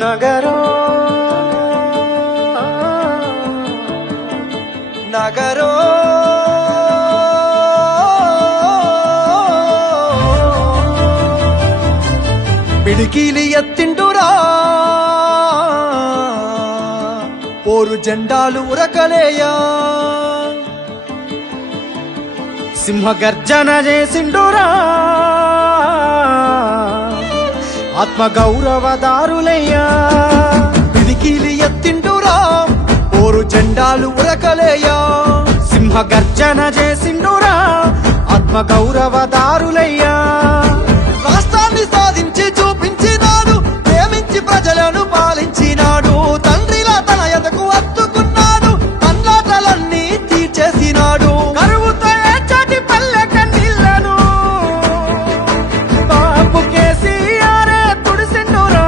నగరో నగరో పిడికిలి ఎత్తిండురా పోరు జెండాలు ఉరకలేయా సింహగర్జన చేసిండురా ఆత్మ గౌరవదారులయ్యా పిడికిలి ఎత్తిండురా పోరు జెండాలు ఉరకలేయా సింహగర్జన చేసిండురా ఆత్మ గౌరవదారులయ్యా రాష్ట్రాన్ని సాధించి చూపించినాడు ప్రేమించి ప్రజలను పాలించినాడు తండ్రిలా తన ఎదకు అత్తుకున్నాడు కన్నాటలన్నీ తీర్చేసినాడు కరువుతో ఏచటి పల్లె కన్నీళ్లను బాపు కేసీఆరే తుడిసిండురా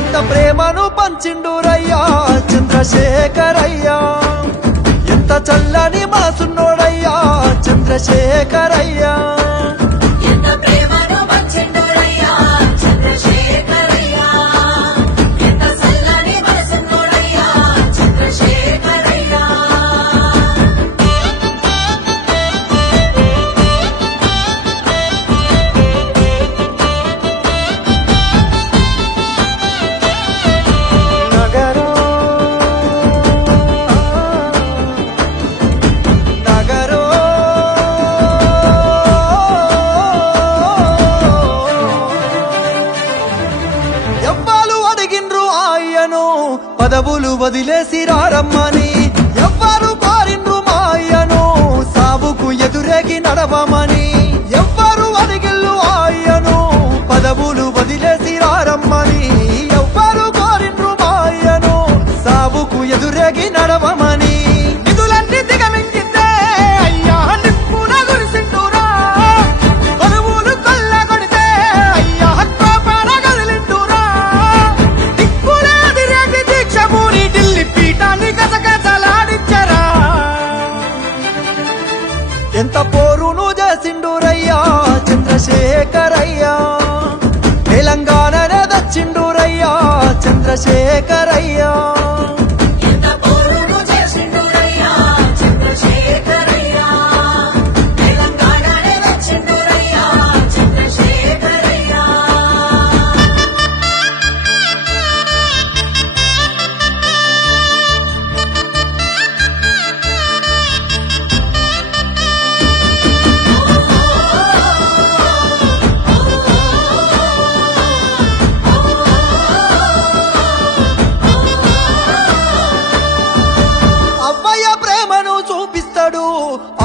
ఎంత ప్రేమను పంచిండురయ్యా చంద్రశేఖరయ్యా ఎంత చల్లని మనసున్నోడయ్యా చంద్రశేఖరయ్యా పదవులు వదిలేసి రారమ్మని ఎవ్వరు కోరిండ్రు మాయను సాబుకు ఎదురేగి నడవమని ఎవ్వరు అడిగిల్లు ఆయను పదవులు వదిలేసి రారమ్మని ఎవ్వరు కోరిండ్రు మాయను సాబుకు ఎదురేగి నడవమని నిధులన్నీ దిగమింగిందే అయ్యా నిప్పున గురిసిండురా పదవులు కొల్లగొడితే అయ్యా కోపాన కదిలిండురా దిక్కులే అదిరేగి దీక్షమూరి ఢిల్లీ పీఠాన్ని గజగజలాడించరా ఎంత పోరును చేసిండురయ్యా చంద్రశేఖరయ్యా తెలంగాణనే దచ్చిండురయ్యా చంద్రశేఖరయ్యా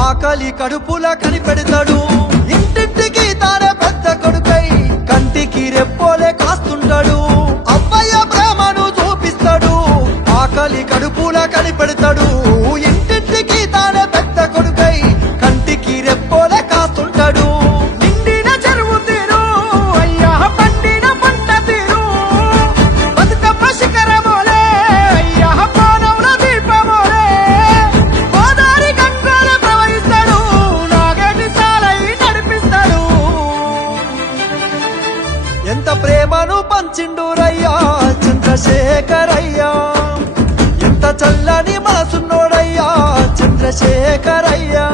ఆకలి కడుపుల కనిపెడతాడు ఇంటింటికి తానే పెద్ద కొడుకై కంటికి రెప్పోలే కాస్తుంటాడు అవ్వయ్య ప్రేమను చూపిస్తాడు ఆకలి కడుపుల కనిపెడతాడు ఇంటింటికి తానే పెద్ద కొడుకై కంటికి రెప్పోలే కాస్తుంటాడు నిండిన చెరువు తీరు అయ్యా పండిన పంట తీరు బతుకమ్మ శిఖరమోలే అయ్యా పానవుల దీపమోలే గోదారి గంగోల ప్రవహిస్తాడు నాగటి సాలై నడిపిస్తాడు ఎంత ప్రేమను పంచిండురయ్యా చంద్రశేఖరయ్యా ఎంత చల్లని మనసున్నోడయ్యా చంద్రశేఖరయ్యా